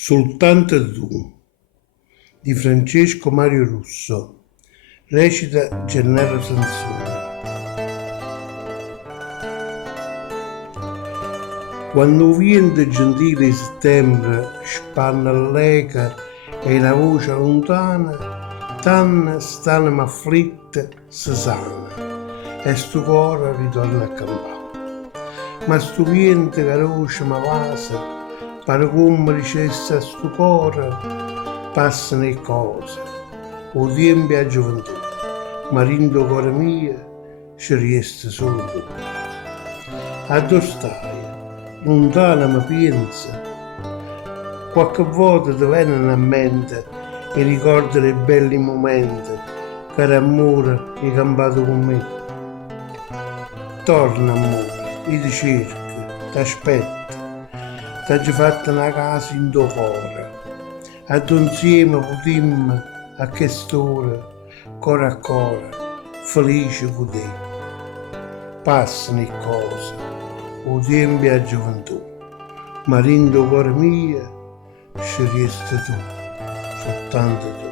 Soltanto tu di Francesco Mario Russo, recita Gennaro Sansoni. Quando viene gentile di settembre spannalleca e la voce lontana, tanne stanno afflitte si sana e sto cuore ritorna a campare. Ma sto vento caroce ma vasa, pare come dicesse a sto cuore, passano le cose, o tempo a gioventù, ma rindo cuore mio, ci resta solo tu. A dove stai? Lontana mi pensa, qualche volta ti vengono a mente e ricordi i belli momenti, caro amore, che hai campato con me. Torna amore, io ti cerco, ti aspetto, ti ho fatto una casa in tuo cuore, ad insieme potremmo a quest'ora, cuore a cuore, felice con te. Passano le cose, o tempo a gioventù, ma rindo cuore mio, ci resta tu, soltanto tu.